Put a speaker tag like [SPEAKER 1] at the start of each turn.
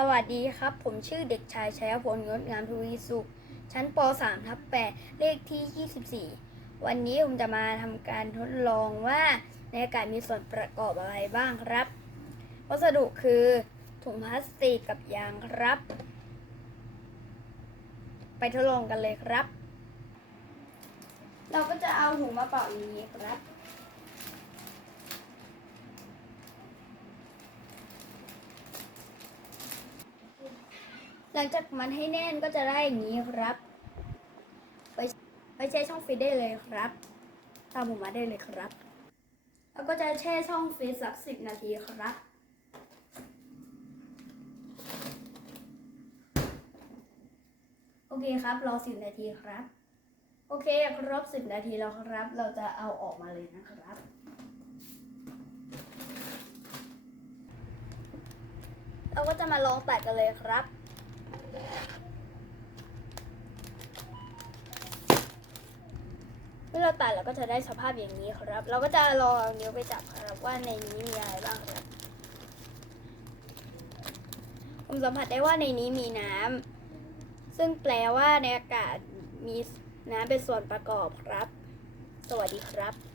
[SPEAKER 1] สวัสดีครับ ผมชื่อเด็กชายชัยพลงดงามทวีสุข ชั้นป .3 ทับ8เลขที่ 24 วันนี้ผมจะมาทำการทดลองว่าในอากาศมีส่วนประกอบอะไรบ้างครับ วัสดุคือถุงพลาสติกกับยางครับ ไปทดลองกันเลยครับ เราก็จะเอาถุงมาเป่าอย่างนี้ครับ ลังจากมันให้แน่นก็จะได้อย่างนี้ครับ ไปไปแช่ช่องฟรีได้เลยครับ ตามผมมาได้เลยครับ แล้วก็จะแช่ช่องฟรีสักสิบนาทีครับโอเคครับ รอสิบนาทีครับ โอเคครบสิบนาทีแล้วครับ เราจะเอาออกมาเลยนะครับ เราก็จะมาลองแตะกันเลยครับ เมื่อเราตัดเราก็จะได้สภาพอย่างนี้ครับ เราก็จะลองนิ้วไปจับครับว่าในนี้มีอะไรบ้างครับผมสัมผัสได้ว่าในนี้มีน้ำซึ่งแปลว่าในอากาศมีน้ำเป็นส่วนประกอบครับ สวัสดีครับ